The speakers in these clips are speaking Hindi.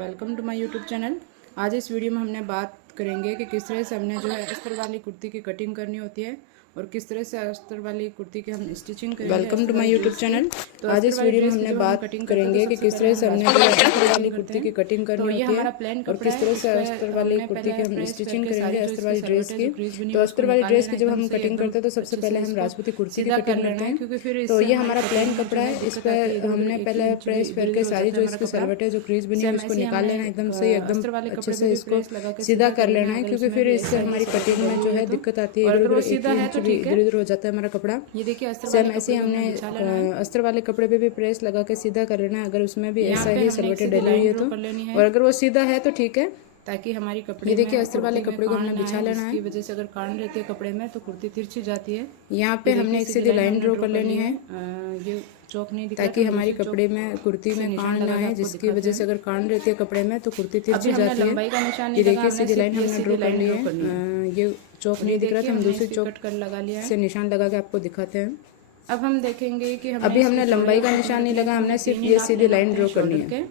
Welcome to my YouTube channel. आज इस वीडियो में हमने बात करेंगे कि किस तरह से हमने जो है अस्तर वाली कुर्ती की कटिंग करनी होती है और किस तरह से अस्तर वाली कुर्ती की हम स्टिचिंग करेंगे। Welcome to my YouTube channel. तो आज इस वीडियो में हमने बात करेंगे कि किस तरह से हमने जो है अस्तर वाली कुर्ती की कटिंग करनी होती है और किस तरह से अस्तर वाली कुर्ती की हम स्टिचिंग करेंगे अस्तर वाली ड्रेस की। तो अस्तर वाली ड्रेस की जब हम कटिंग करते हैं तो सबसे पहले हम राजपूती कुर्ती की कटिंग करते हैं, क्योंकि फिर तो ये हमारा प्लेन कपड़ा है। इस पर हमने पहले प्रेस करके सारी जो इसकी सलवट है जो क्रीज बनी है उसको निकाल लेना है, एकदम सही एकदम अच्छे से इसको सीधा कर लेना है, क्योंकि फिर इससे हमारी कटिंग में जो है दिक्कत आती है, इधर उधर हो जाता है हमारा कपड़ा। ये देखिए सेम ऐसे ही हमने अस्तर वाले कपड़े पे भी प्रेस लगा के सीधा कर लेना है, अगर उसमें भी ऐसा ही सलवटें डली हुई है तो, और अगर वो सीधा है तो ठीक है, ताकि हमारी कपड़े, ये देखिए अस्तर वाले कपड़े को हमने बिछा लेना है। इसकी वजह से अगर कान रहते हैं कपड़े में तो कुर्ती तिरछी जाती है। यहाँ पे हमने एक सीधी लाइन ड्रॉ कर लेनी है, ये चौक नहीं दिखा, ताकि हमारी कपड़े में कुर्ती में कान ना है, जिसकी वजह से अगर कान रहती है कपड़े में तो कुर्ती तिरछी जाती है। ये देखिए सीधी लाइन हमने ड्रॉ कर ली है, ये चौक नहीं दिख रहा था, हम दूसरी चौक कर लगा लिया से निशान लगा के आपको दिखाते हैं। अब हम देखेंगे कि अभी हमने लंबाई का निशान नहीं लगा, हमने सिर्फ ये सीधी लाइन ड्रॉ करनी है।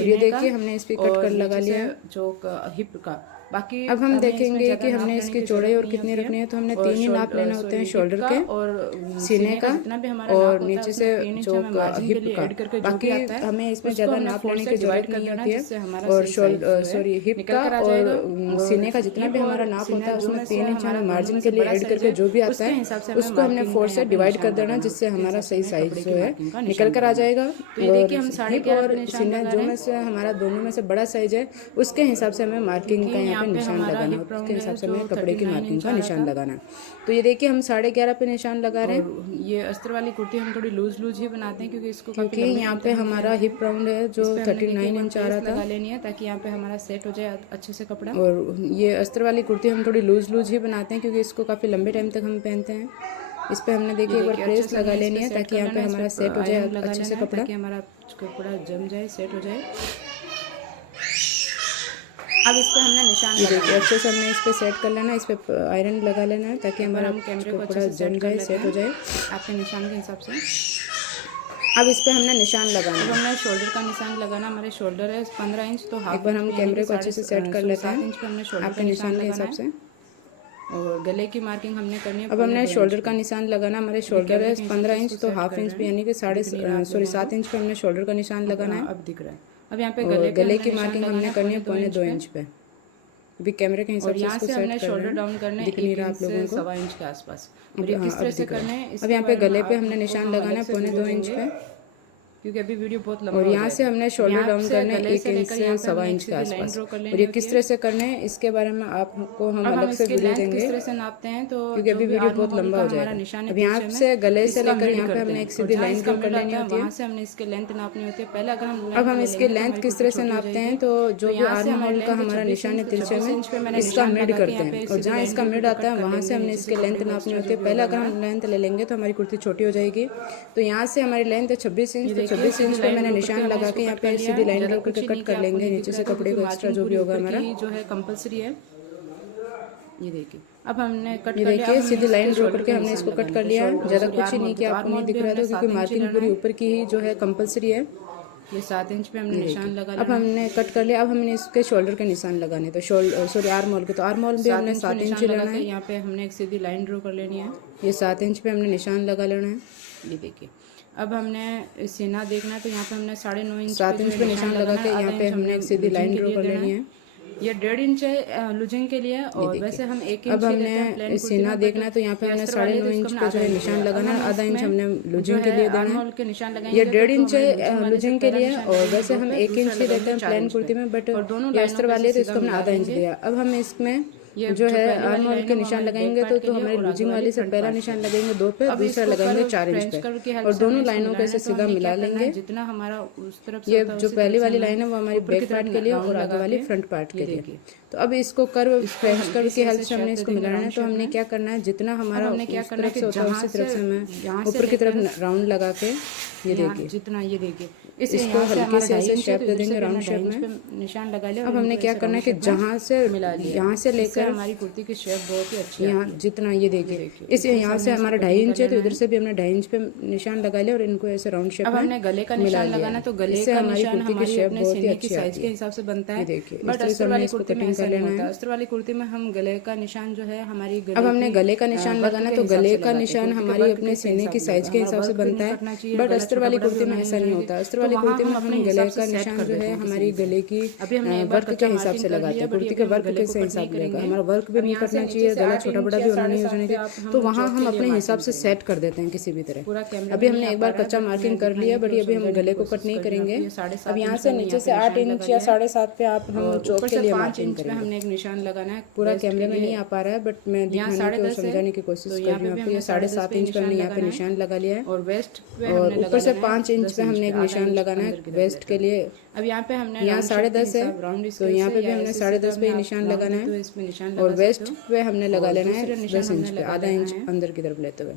ये देखिए हमने इस पे कट कर लगा लिया चौक हिप का। बाकी अब हम देखेंगे कि हमने इसकी चौड़ाई और कितनी रखनी है, तो हमने 3 ही नाप लेना होते हैं, शोल्डर के और सीने का और नीचे से चौक हिप का। बाकी हमें इसमें ज्यादा नाप लेने की जरूरत नहीं होती है, और हिप का और सीने का जितना भी हमारा नाप होता है उसमें 3 इंच हमें मार्जिन के लिए ऐड करके जो भी आता है उसको हमने 4 से डिवाइड कर देना, जिससे हमारा सही साइज जो है निकल कर आ जाएगा। और हिप और सीने जो में से हमारा दोनों में से बड़ा साइज है उसके हिसाब से हमें मार्किंग का पे निशान लगाना है, उसके हिसाब से हमें कपड़े की मार्किंग का निशान लगाना है। तो ये देखिए हम 11.5 पे निशान लगा रहे हैं। ये अस्तर वाली कुर्ती हम थोड़ी लूज ही बनाते हैं, क्योंकि यहाँ पे हमारा हिप राउंड है जो 39 इंच आ रहा था, लगा लेनी है ताकि यहाँ पे हमारा सेट हो जाए अच्छे से कपड़ा। और ये अस्तर वाली कुर्ती हम थोड़ी लूज ही बनाते हैं, क्योंकि इसको काफी लंबे टाइम तक हम पहनते हैं। इस पे हमने देखिए एक बार प्रेस लगा लेनी है ताकि यहाँ पे हमारा सेट हो जाए अच्छे से कपड़ा, ताकि हमारा कपड़ा जम जाए, सेट हो जाए। अब इस पे हमने निशान देखिए अच्छे से हमने इस पे सेट कर लेना है, इस पे आयरन लगा लेना है ताकि हमारा कैमरे को अच्छे से जम जाए, सेट हो जाए आपके निशान के हिसाब से। अब इस पे हमने निशान लगाना है, हमने शोल्डर का निशान लगाना, हमारे शोल्डर है 15 इंच, तो एक बार हम कैमरे को अच्छे से सेट कर लेते हैं 7 इंच पे हमने शोल्डर आपके निशान के हिसाब से। और गले की मार्किंग हमने करनी है। अब हमने शोल्डर का निशान लगाना, हमारे शोल्डर है 15 इंच, तो हाफ इंच पे यानी कि 7 इंच पे हमने शोल्डर का निशान लगाना है। अब दिख रहा है। अब यहाँ पे गले की मार्किंग हमने करनी है 2.25 इंच पे, अभी कैमरे के हिसाब से इसको सेट शोल्डर डाउन करना है, दिख नहीं रहा आप लोगों को, 1.25 इंच के आसपास। और ये किस तरह से करना है, अब यहाँ पे गले पे हमने निशान लगाना है 2.25 इंच पे, क्योंकि अभी वीडियो बहुत लंबा, और यहाँ से हमने शोल्डर डाउन करना है 1 इंच से 1.25 इंच के आसपास। और ये किस तरह से करना है इसके बारे में आपको हम अलग से वीडियो देंगे, किस तरह से नापते हैं, तो क्योंकि अभी वीडियो बहुत लंबा हो जाएगा। अब यहाँ से गले से लेकर यहाँ पे हमने एक सीधी लाइन ड्रॉ कर लेनी होती है, वहाँ से हमने इसके लेंथ नापनी होती है पहले। अब हम इसके लेंथ किस तरह से नापते हैं, तो जो भी आर्म होल का हमारा निशान है तिरछे में, इसका मिड करते हैं, और जहाँ इसका मिड आता है वहाँ से हमने इसके लेंथ नापनी होती है पहले। अगर हम लेंथ ले लेंगे तो हमारी कुर्ती छोटी हो जाएगी। तो यहाँ से हमारी लेंथ है 26 इंच, तो 26 इंच पे मैंने निशान लगा के यहाँ पे सीधी लाइन ड्रॉ करके कट कर लेंगे नीचे से कपड़े को, एक्स्ट्रा जो भी होगा हमारा जो है कंपलसरी है। ये देखिए अब हमने कट कर लिया, देखिए सीधी लाइन ड्रॉ करके हमने इसको कट कर लिया, ज़्यादा कुछ ही नहीं किया, आपको नहीं दिख रहा था क्योंकि मार्किंग पूरी ऊपर की ही जो है कंपलसरी है। ये 7 इंच पे हमने निशान लगा लिया। अब हमने कट कर लिया, अब हमने इसके शोल्डर के निशान लगाने, तो आर्म होल के, तो आर्म होल भी हमने 7 इंच लेना है। यहाँ पे हमने एक सीधी लाइन ड्रॉ कर लेनी है, ये 7 इंच पे हमने निशान लगा लेना है। ये देखिए अब हमने सीना देखना है, तो यहाँ पे हमने 9.5 इंच 7 इंच पे निशान लगा के यहाँ पे हमने एक सीधी लाइन ड्रॉ कर लेनी है। ये 1.5 इंच है लूजिंग के लिए, और वैसे हम 1 इंच। अब हमने सीना देखना है, तो यहाँ पे हमने 9.5 इंच पे जो है निशान लगाना है, आधा इंच हमने लूजिंग के लिए देना है। ये 1.5 इंच है लूजिंग के लिए, और वैसे हम 1 इंच ही देते हैं प्लेन कुर्ती में, बट ये अस्तर वाले तो इसको हमने आधा इंच दिया। अब हम इसमें जो है आर्म होल के निशान लगाएंगे, तो हमारी लूजिंग वाली से पहला निशान लगाएंगे 2 पे, दूसरा लगाएंगे 4 इंच पे, और दोनों लाइनों को ऐसे सीधा मिला लेंगे। जितना हमारा उस तरफ ये जो पहली वाली लाइन है वो हमारी बैक पार्ट के लिए और आगे वाली फ्रंट पार्ट के लिए। तो अब इसको कर्व फ्रेंच कर्व की हेल्प से हमने इसको मिलाना है। तो हमने क्या करना है, जितना हमारा उस तरफ से होता है उसी तरफ से हमें ऊपर की तरफ राउंड लगा के, ये देखिए जितना, ये देखिए इसको हल्के से ऐसे शेप दे देंगे राउंड शेप में, निशान लगा लिया। अब हमने क्या करना है कि जहाँ से यहाँ से लेकर हमारी कुर्ती की शेप बहुत ही अच्छी है। यहाँ जितना ये देखिए इस यहाँ से हमारा 2.5 इंच है तो इधर से भी हमने 2.5 इंच पे निशान लगा लिया और इनको ऐसे राउंड शेप में हमने गले का निशान लगाना, तो गले का निशान हमारी अपने सीने की साइज के हिसाब से बनता है। देखिए बट अस्तर वाली कुर्ती में ऐसा नहीं होता। अस्तर वाली कुर्ती में हम गले का निशान जो है हमारी अब हमने गले का निशान लगाना, तो गले का निशान हमारी अपने सीने की साइज के हिसाब से बनता है। बट अस्तर वाली कुर्ती में ऐसा नहीं होता। अस्तर वाली कुर्ती में हम गले का निशान जो है हमारी गले की वर्क के हिसाब से लगाते हैं, कुर्ती के वर्क के हिसाब लगेगा। हमारा वर्क भी नहीं करना चाहिए, गला छोटा बड़ा भी होना नहीं होना चाहिए, तो वहाँ हम अपने हिसाब से सेट कर देते हैं किसी भी तरह। अभी हमने एक बार कच्चा मार्किंग कर लिया, बट अभी हम गले को कट नहीं करेंगे। अब यहाँ से नीचे से 8 इंच या 7.5 पे आप हम चौक के लिए 5 इंच पे हमने एक निशान लगाना है। पूरा कैमरे में नहीं आ पा रहा है, बट मैं दिखाने की समझाने की कोशिश कर रही हूँ आपको। ये 7.5 इंच पे हमने यहाँ पे निशान लगा लिया है और वेस्ट और ऊपर से 5 इंच पे हमने एक निशान लगाना है वेस्ट के लिए। अब यहाँ पे हमने यहाँ 10.5 है, तो यहाँ पे भी हमने 10.5 पे निशान लगाना है और वेस्ट पे हमने लगा लेना है 10 इंच पे, आधा इंच अंदर की तरफ लेते हुए।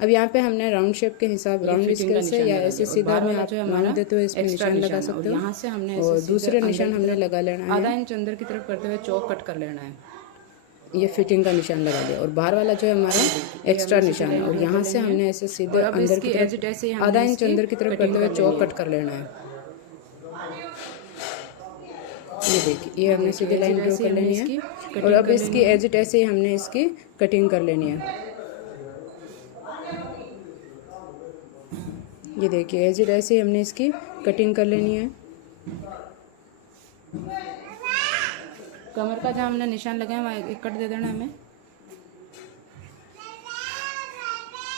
अब यहाँ पे हमने राउंड शेप के हिसाब राउंड स्केल से या ऐसे सीधा में आप मान देते हुए इसमें निशान लगा सकते हो। यहाँ से हमने और दूसरे निशान हमने लगा लेना है, आधा इंच अंदर की तरफ करते हुए चौक कट कर लेना है। ये फिटिंग का निशान लगा दिया और बाहर वाला जो है हमारा एक्स्ट्रा निशान है और यहाँ से हमने ऐसे सीधे अंदर की तरफ आधा इंच अंदर की तरफ करते हुए चौक कट कर लेना है। ये देखिए ये हमने सीधी लाइन ड्रॉ कर लेनी है और अब इसकी एज इट ऐसे ही हमने इसकी कटिंग कर लेनी है। ये देखिए एज इट ऐसे ही हमने इसकी कटिंग कर लेनी है। कमर का जहाँ हमने निशान लगाया वहाँ एक कट दे देना हमें। ये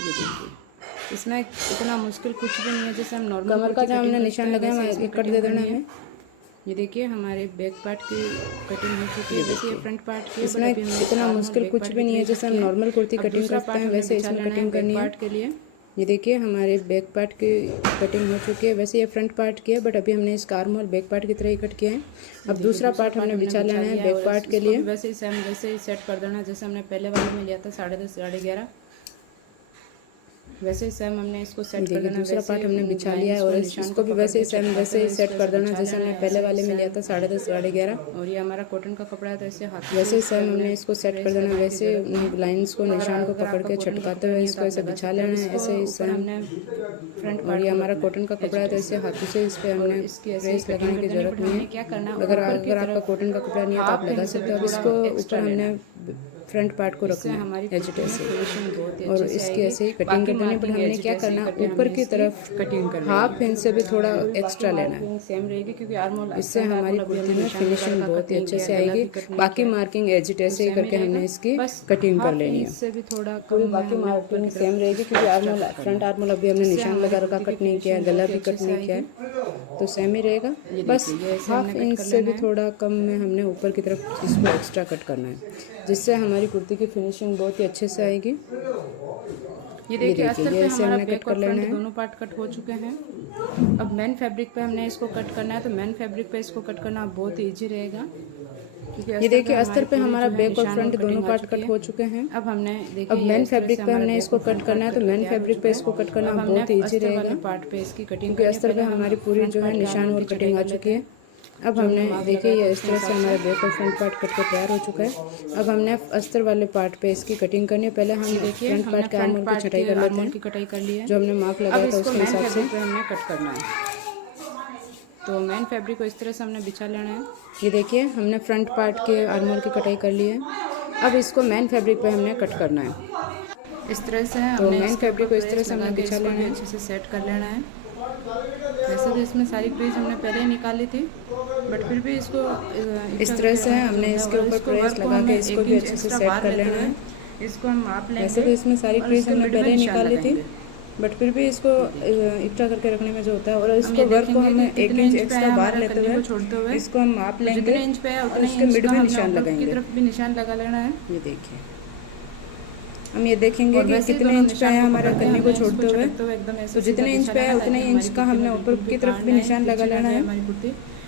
देखिए इसमें इतना मुश्किल कुछ भी नहीं है, जैसे हम नॉर्मल कमर का जहाँ हमने निशान लगाया वहाँ एक कट दे देना हमें। ये देखिए हमारे बैक पार्ट की कटिंग हो चुकी है, वैसे ये फ्रंट पार्ट की। इसमें इतना मुश्किल कुछ भी नहीं है, जैसे हम नॉर्मल कुर्ती कटिंग करते हैं वैसे इसमें कटिंग करनी है के लिए। ये देखिए हमारे बैक पार्ट की कटिंग हो चुकी है, वैसे ये फ्रंट पार्ट की है बट अभी हमने इसका आर्म होल बैक पार्ट की तरह ही कट किया है। अब दूसरा पार्ट हमने बिछा लेना है बैक पार्ट के लिए। वैसे ही सेम वैसे ही सेट कर देना जैसे हमने पहले वाले में लिया था 10:30 11:30, वैसे ही सेम हमने इसको सेट कर देना। दूसरा पार्ट हमने बिछा लिया है और इसको भी वैसे ही सेम वैसे ही सेट कर देना जैसे हमने पहले वाले में लिया था 10:30 11:30। और ये हमारा कॉटन का कपड़ा है तो ऐसे हाथ वैसे ही सेम हमने इसको सेट कर देना, वैसे लाइंस को निशान को पकड़ के छटकाते हुए इसको ऐसे बिछा लेना है। ऐसे ही सेम हमने फ्रंट और ये हमारा कॉटन का कपड़ा है तो ऐसे हाथों से इस पर हमने प्रेस लगाने की जरूरत नहीं है। क्या करना, अगर आपका कॉटन का कपड़ा नहीं है तो आप लगा सकते हो। अब इसको ऊपर हमने फ्रंट पार्ट को रखना है एज इट ऐसे और इसकी ऐसे ही कटिंग कर देनी। बट हमने क्या करना ऊपर की तरफ कटिंग करना, हाफ इंच से भी थोड़ा एक्स्ट्रा लेना है, सेम रहेगी क्योंकि आर्म होल इससे हमारी कुर्ती में फिनिशिंग बहुत ही अच्छे से आएगी। बाकी मार्किंग एज इट ऐसे ही करके हमने इसकी कटिंग कर लेनी है। इससे भी थोड़ा पूरी बाकी मार्किंग सेम रहेगी क्योंकि arm hole front arm hole अभी हमने निशान लगा रखा, कट नहीं किया, गला भी कट नहीं किया है तो सेम ही रहेगा। बस हाफ इंच से भी थोड़ा कम में हमने ऊपर की तरफ इसको एक्स्ट्रा कट करना है जिससे हमारी कुर्ती की फिनिशिंग बहुत ही अच्छे से आएगी। ये देखिए अस्तर पे हमारा बैक और फ्रंट दोनों पार्ट कट हो चुके हैं। अब मेन फैब्रिक पे हमने इसको कट करना है, तो मेन फैब्रिक पे इसको कट करना बहुत ही ईजी रहेगा। ये देखिए अस्तर पे हमारा बैक और फ्रंट दोनों पार्ट कट हो चुके हैं। अब हमने अब मेन फैब्रिक पे हमने इसको कट करना है, तो मेन फैब्रिक पे इसको कट करना बहुत ही ईजी रहेगा पार्ट पे इसकी कटिंग क्योंकि अस्तर पे हमारी पूरी जो है निशान और कटिंग आ चुकी है। अब हमने देखिए ये इस तरह से हमारा बैक और फ्रंट पार्ट कट के तैयार हो चुका है। अब हमने अस्तर वाले पार्ट पे इसकी कटिंग करनी है। पहले हम देखिए फ्रंट पार्ट के आर्म होल की छटाई कर लेते हैं, कटाई कर ली है जो हमने मार्क लगाया था उसके हिसाब से हमें कट करना है। तो मेन फैब्रिक को इस तरह से हमने बिछा लेना है। ये देखिए हमने फ्रंट पार्ट के आर्म होल की कटाई कर ली है। अब इसको मेन फैब्रिक पे हमने कट करना है। इस तरह से तो मेन फैब्रिक को इस तरह से हमने बिछा लेना है, अच्छे से सेट कर लेना है। वैसे तो इसमें सारी क्रीज हमने पहले ही निकाली थी बट फिर भी इसको इस तरह से हमने इसके ऊपर प्रेस लगा के इसको भी अच्छे से सेट कर लेना है। इसको हम माप लेंगे। वैसे तो इसमें सारी क्रीज हमने पहले ही निकाली थी बट फिर भी इसको इकट्ठा करके रखने में जो होता है और इसको वर्क को हमें 1 इंच एक्स्ट्रा बाहर लेते हुए इसको हम माप लेंगे, जितने इंच पे है और इसके मिड में निशान लगाएंगे। तरफ भी निशान लगा लेना है। ये देखिए हम ये देखेंगे कि कितने इंच पे है हमारा कन्नी को छोड़ते हुए, तो जितने इंच पे है उतने इंच का हमने ऊपर की तरफ भी निशान लगा लेना है।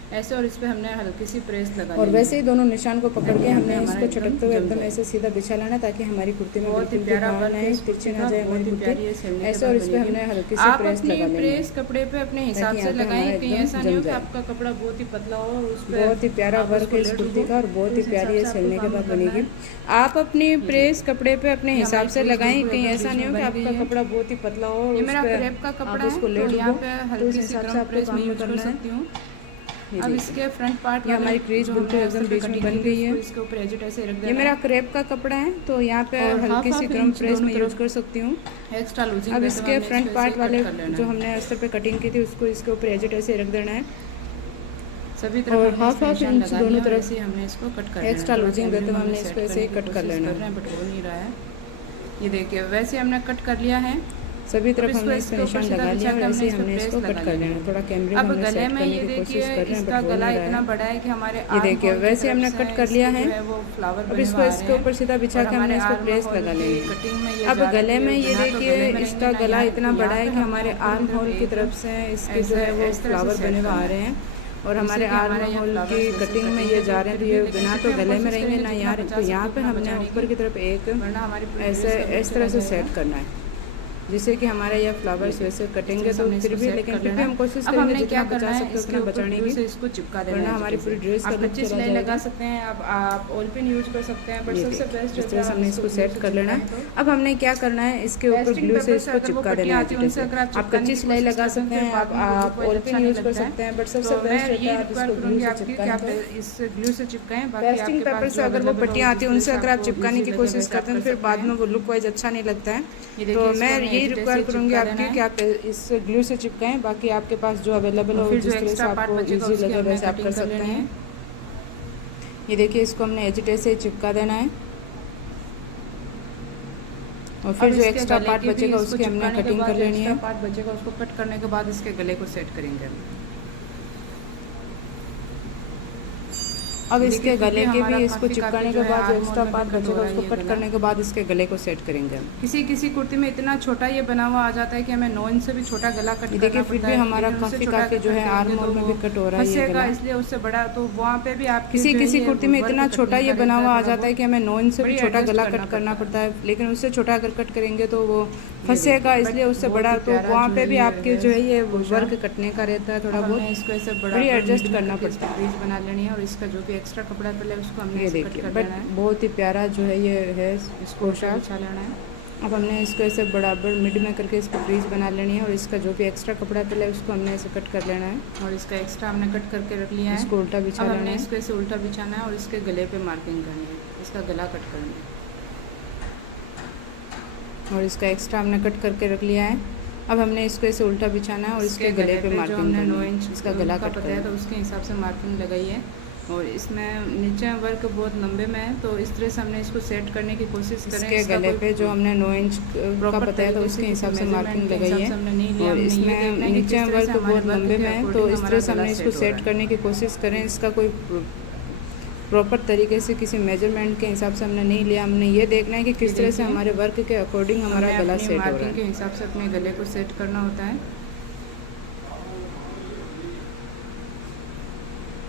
ऐसे, और इस पे हमने हल्की सी प्रेस लगा और वैसे ही दोनों निशान को पकड़ के हमने इसको चटकते हुए एकदम ऐसे सीधा बिछा लाना ताकि हमारी कुर्ती में बहुत ही बिल्कुल प्यारा भी वर्क है, तिरछी ना जाए हमारी कुर्ती ऐसे। और इस पे हमने हल्की सी आप प्रेस अपनी लगा लेंगे। प्रेस कपड़े पे अपने हिसाब से लगाएं, कहीं ऐसा नहीं हो कि आपका कपड़ा बहुत ही पतला हो, उस पे बहुत ही प्यारा वर्क है इस कुर्ती का और बहुत ही प्यारी है सिलने के बाद बनेगी। आप अपनी प्रेस कपड़े पे अपने हिसाब से लगाएं, कहीं ऐसा नहीं हो कि आपका कपड़ा बहुत ही पतला हो। ये मेरा क्रेप का कपड़ा है, तो यहाँ पे हल्की सी गरम प्रेस में यूज कर सकती हूँ। अब इसके फ्रंट पार्ट हमारी क्रीज बिल्कुल एकदम बीच में बन गई है। इसके ऊपर एजिट ऐसे रख देना। ये मेरा क्रेप का कपड़ा है, तो यहाँ पे हल्की सी गरम प्रेस में यूज कर सकती हूँ। Extra losing. अब इसके फ्रंट पार्ट वाले जो हमने अस्तर पे कटिंग की थी उसको इसके ऊपर एजिट ऐसे रख देना है सभी तरफ, और हाफ इंच दोनों तरफ से हमने इसको कट कर एक्स्ट्रा लूजिंग देते हुए हमने इसको ऐसे ही कट कर लेना है। बट हो नहीं रहा है, ये देखिए वैसे हमने कट कर लिया है। सभी तरफ हमने इसका निशान लगा लिया और ऐसे हमने इसको कट कर लेना है। थोड़ा कैमरे में अब हमने गले सेट में करने ये की कोशिश देखिए कर रहे हैं इसका बट हो गला नहीं रहा इतना है। बड़ा है कि हमारे ये देखिए वैसे हमने कट कर लिया है। वो फ्लावर अब इसको इसके ऊपर सीधा बिछा के हमने इसको प्रेस लगा लेंगे। कटिंग में अब गले में ये देखिए इसका गला इतना बड़ा है कि हमारे आर्म होल की तरफ से इसके जो है वो फ्लावर बने हुए आ रहे हैं और हमारे आर्म होल की कटिंग में ये जा रहे हैं। तो ये बिना तो गले में रहेंगे ना यार, तो यहाँ पे हमने ऊपर की तरफ एक ऐसे इस तरह से सेट करना है जिससे कि हमारे ये फ्लावर्स वैसे कटेंगे तो फिर भी, लेकिन फिर भी हम कोशिश करेंगे जितना बचा सकते उतना बचाने की, इसको चिपका देना वरना है। हमारी पूरी ड्रेस का लुक चला सिलाई जाएगा। लगा सकते हैं, अब आप ऑल पिन यूज कर सकते हैं, बट सबसे बेस्ट इस तरह से हमने इसको सेट कर लेना है। अब हमने क्या करना है, इसके ऊपर ग्लू से इसको चिपका देना है। आप कच्ची सिलाई लगा सकते हैं, आप ऑल पिन यूज कर सकते हैं, बट सबसे बेस्ट रहता है आप इसको ग्लू से चिपकाएं। इस ग्लू से चिपकाएं। पेस्टिंग पेपर से अगर वो पट्टियाँ आती हैं उनसे अगर आप चिपकाने की कोशिश करते हैं तो फिर बाद में वो लुक वाइज अच्छा नहीं लगता है। तो मैं यही रिक्वायर करूँगी आपकी कि आप इस ग्लू से चिपकाएं, बाकी आपके पास जो अवेलेबल हो जिस तरह से आपको इजी लगे वैसे आप कर सकते हैं। ये देखिए इसको हमने एजिटे से चिपका देना है और फिर जो एक्स्ट्रा पार्ट बचेगा उसकी हमने कटिंग कर लेनी है। पार्ट बचेगा उसको कट करने के बाद इसके गले को सेट करेंगे। अब इसके गले के भी इसको चिपकाने के बाद जो एक्स्ट्रा पार्ट बचेगा उसको कट करने के बाद इसके गले को सेट करेंगे। किसी कुर्ती में इतना छोटा ये बना हुआ आ जाता है कि हमें 9 इंच से भी छोटा गला कट करना देखिए फिर भी हमारा काफी जो है आर्म होल में भी कट हो रहा है ये गला, इसलिए उससे बड़ा तो वहाँ पे भी आप किसी कुर्ती में इतना छोटा ये बना हुआ आ जाता है कि हमें 9 इंच से भी छोटा गला कट करना पड़ता है, लेकिन उससे छोटा अगर कट करेंगे तो वो फंसेगा, इसलिए उससे बड़ा तो वहाँ पे भी आपके जो है ये वर्क कटने का रहता है, थोड़ा बहुत इसको ऐसे बड़ा एडजस्ट करना पड़ता है, क्रीज बना लेनी है। और इसका जो भी एक्स्ट्रा कपड़ा पहले उसको हमने ये देखिए बट बहुत ही प्यारा जो है ये है इसको बिछा लेना है। अब हमने इसको ऐसे बराबर मिड में करके इसको क्रीज बना लेनी है और इसका जो भी एक्स्ट्रा कपड़ा पहले उसको हमने ऐसे कट कर लेना है और इसका एक्स्ट्रा हमने कट करके रख लिया है। इसको उल्टा बिछा लेना है, इसको ऐसे उल्टा बिछाना है और इसके गले पे मार्किंग करनी है, इसका गला कट करना है और इसका एक्स्ट्रा हमने कट करके रख लिया है। अब हमने इसको ऐसे उल्टा बिछाना है और इसके गले पे मार्किंग करनी है। 9 इंच इसका गला कट करना है तो उसके हिसाब से मार्किंग लगाई है और इसमें नीचे वर्क बहुत लंबे में है, तो इस तरह से हमने इसको सेट करने की कोशिश करें। इसके गले पे जो हमने 9 इंच का बताया तो उसके हिसाब से मार्किंग लगाई है और इसमें नीचे वर्क बहुत लंबे में है, तो इस तरह से हमने इसको सेट करने की कोशिश करें। इसका कोई प्रॉपर तरीके से किसी मेजरमेंट के हिसाब से हमने नहीं लिया, हमने ये देखना है कि किस तरह से हमारे वर्क के अकॉर्डिंग हमारा गला सेट हो रहा है। के हिसाब से अपने गले को सेट करना होता है।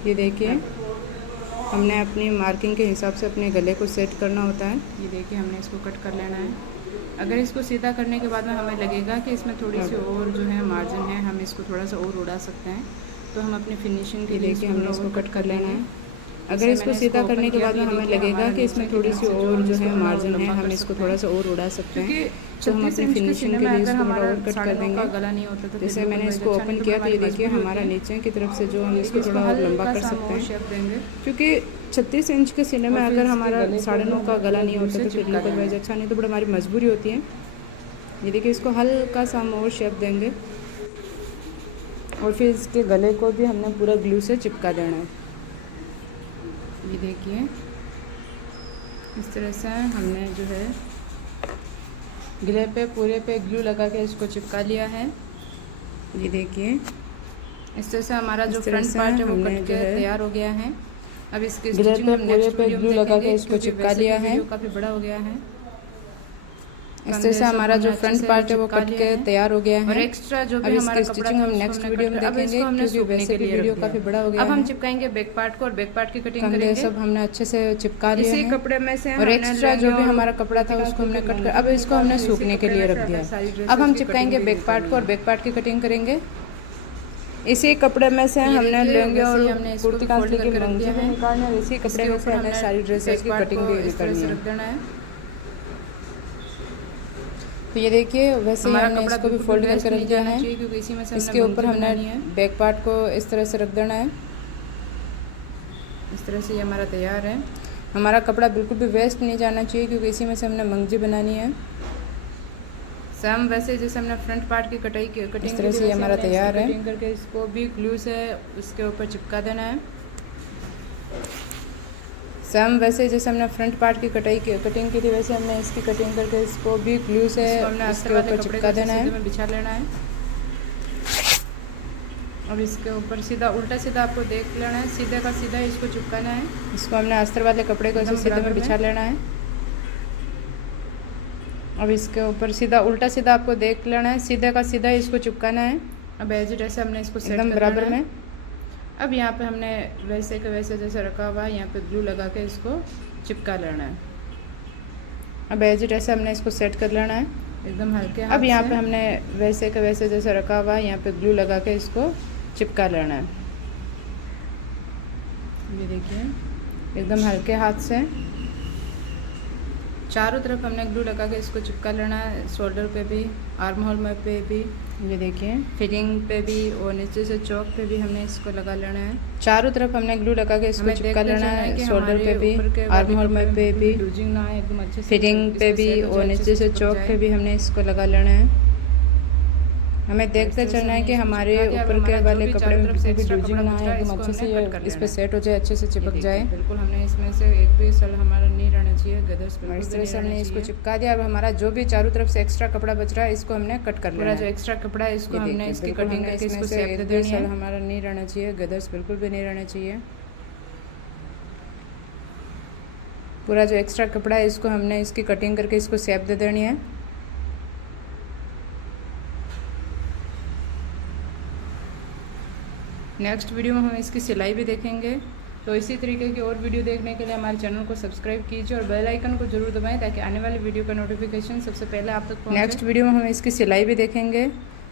ये देखिए हमने अपनी मार्किंग के हिसाब से अपने गले को सेट करना होता है। ये देखिए हमने इसको कट कर लेना है। अगर इसको सीधा करने के बाद में हमें लगेगा कि इसमें थोड़ी सी और जो है मार्जिन है, हम इसको थोड़ा सा और उड़ा सकते हैं, तो हम अपनी फिनिशिंग के लिए हमने इसको कट कर लेना है। अगर इसको सीधा करने के बाद में हमें लगेगा कि इसमें थोड़ी सी और जो है मार्जिन है, हम इसको थोड़ा सा और उड़ा सकते हैं, तो हम अपनी फिनिशिंग के लिए इसको थोड़ा और कट कर देंगे। जैसे मैंने इसको ओपन किया तो ये देखिए हमारा नीचे की तरफ से जो हम इसको थोड़ा और लंबा कर सकते हैं, क्योंकि 36 इंच के सीने में अगर हमारा 9.5 का गला नहीं होता तो फिर लुक वाइज अच्छा नहीं, तो बड़ा हमारी मजबूरी होती है। ये देखिए इसको हल्का सा हम और शेप देंगे और फिर इसके गले को भी हमने पूरा ग्लू से चिपका देना है। ये देखिए इस तरह से हमने जो है गले पे पूरे पे ग्लू लगा के इसको चिपका लिया है। ये देखिए इस तरह से हमारा जो फ्रंट पार्ट है वो कट के तैयार हो गया है। अब इसके स्टिचिंग हम नेक्स्ट वीडियो में ग्लू लगा के इसको चिपका लिया है। काफ़ी बड़ा हो गया है। इस तरह से हमारा जो फ्रंट पार्ट है वो कट के तैयार हो गया है। और एक्स्ट्रा जो अब भी इसकी हमारा स्टिचिंग हम नेक्स्ट वीडियो में देखेंगे, क्योंकि वैसे भी वीडियो काफी बड़ा हो गया है। अब हम चिपकाएंगे बैक पार्ट को और बैक पार्ट की कटिंग करेंगे। सब हमने अच्छे से चिपका लिया है। इसी कपड़े में से और एक्स्ट्रा जो भी हमारा कपड़ा था उसको हमने कट कर अब इसको हमने सूखने के लिए रख दिया। अब हम चिपकाएंगे बैक पार्ट को और बैक पार्ट की कटिंग करेंगे। इसी कपड़े में से हमने लेंगे और कुर्ती कांटी की मंजी भी निकालना है। इसी कपड़े में से हमें सारी ड्रेसेस की कटिंग भी करनी है। तो ये देखिए वैसे ही हमने इसको भी फोल्ड करके रख दिया है। इसके ऊपर हमने बैक पार्ट को इस तरह से रख देना है। इस तरह से ये हमारा तैयार है। हमारा कपड़ा बिल्कुल भी वेस्ट नहीं जाना चाहिए, क्योंकि इसी में से हमने मंगजी बनानी है। सेम वैसे जैसे हमने फ्रंट पार्ट की कटिंग इस तरह से ये हमारा तैयार है। कटिंग करके इसको भी ग्लू से उसके ऊपर चिपका देना है। सेम वैसे जैसे हमने फ्रंट पार्ट की कटिंग की थी, वैसे हमने इसकी कटिंग करके इसको भी ग्लू से इसके ऊपर चिपका देना है, बिछा लेना है। अब इसके ऊपर सीधा उल्टा सीधा आपको देख लेना है, सीधे का सीधा इसको चिपकाना है। इसको हमने अस्तर वाले कपड़े को ऐसे सीधे में बिछा लेना है। अब इसके ऊपर सीधा उल्टा सीधा आपको देख लेना है, सीधे का सीधा इसको चिपकाना है। अब एज इट ऐसे हमने इसको सेट एकदम बराबर में। अब यहाँ पे हमने वैसे के वैसे जैसे रखा हुआ है, यहाँ पे ग्लू लगा के इसको चिपका लेना है। अब एज इट ऐसे हमने इसको सेट कर लेना है एकदम हल्के। अब यहाँ पे हमने वैसे के वैसे जैसे रखा हुआ है, यहाँ पे ग्लू लगा के इसको चिपका लेना है। ये देखिए एकदम हल्के हाथ से चारों तरफ हमने ग्लू लगा के इसको चिपका लेना है। शोल्डर पे भी, आर्म होल में पे भी, ये देखिए फिटिंग पे भी और नीचे से चौक पे भी हमने इसको लगा लेना है। चारों तरफ हमने ग्लू लगा के इसको चिपका लेना है। शोल्डर पे भी, आर्म होल में पे भी, लूजिंग ना है, एकदम अच्छे से फिटिंग पे भी और नीचे से चौक पे भी हमने इसको लगा लेना है। हमें देखते चलना है कि हमारे ऊपर के वाले कपड़े में किसी भी लूजिंग ना है, एकदम अच्छे से ये इस पे सेट हो जाए, अच्छे से चिपक जाए। बिल्कुल हमने इसमें से एक भी सल हमारा नहीं रहना चाहिए, गदर्स बिल्कुल इस तरह से हमने इसको चिपका दिया। अब हमारा जो भी चारों तरफ से एक्स्ट्रा कपड़ा बच रहा है इसको हमने कट कर लेना है। जो एक्स्ट्रा कपड़ा है इसको हमने इसकी कटिंग करके इसको शेप दे देनी है। हमारा नहीं रहना चाहिए, गदर्स बिल्कुल भी नहीं रहना चाहिए। पूरा जो एक्स्ट्रा कपड़ा है इसको हमने इसकी कटिंग करके इसको शेप दे देनी है। नेक्स्ट वीडियो में हम इसकी सिलाई भी देखेंगे। तो इसी तरीके की और वीडियो देखने के लिए हमारे चैनल को सब्सक्राइब कीजिए और बेल आइकन को जरूर दबाएं, ताकि आने वाली वीडियो का नोटिफिकेशन सबसे पहले आप तक पहुंचे। नेक्स्ट वीडियो में हम इसकी सिलाई भी देखेंगे।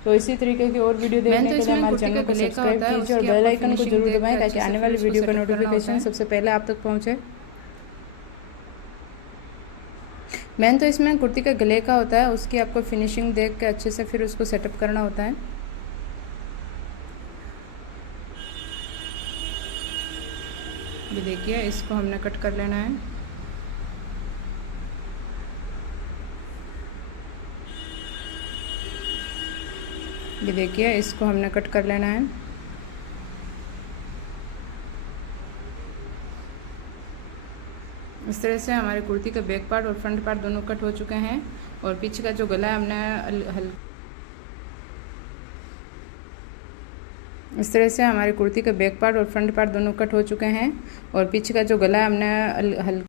तो इसी तरीके की और वीडियो देखने के लिए हमारे चैनल को सब्सक्राइब कीजिए और बेल आइकन को जरूर दबाएं, ताकि आने वाली वीडियो का नोटिफिकेशन सबसे पहले आप तक पहुँचे। मेन तो इसमें कुर्ती का गले का होता है, उसकी आपको फिनिशिंग देख के अच्छे से फिर उसको सेटअप करना होता है। ये देखिए इसको हमने कट कर लेना है। ये देखिए इसको हमने कट कर लेना है। इस तरह से हमारे कुर्ती का बैक पार्ट और फ्रंट पार्ट दोनों कट हो चुके हैं और पीछे का जो गला है हमने इस तरह से हमारी कुर्ती का बैक पार्ट और फ्रंट पार्ट दोनों कट हो चुके हैं और पीछे का जो गला है हमने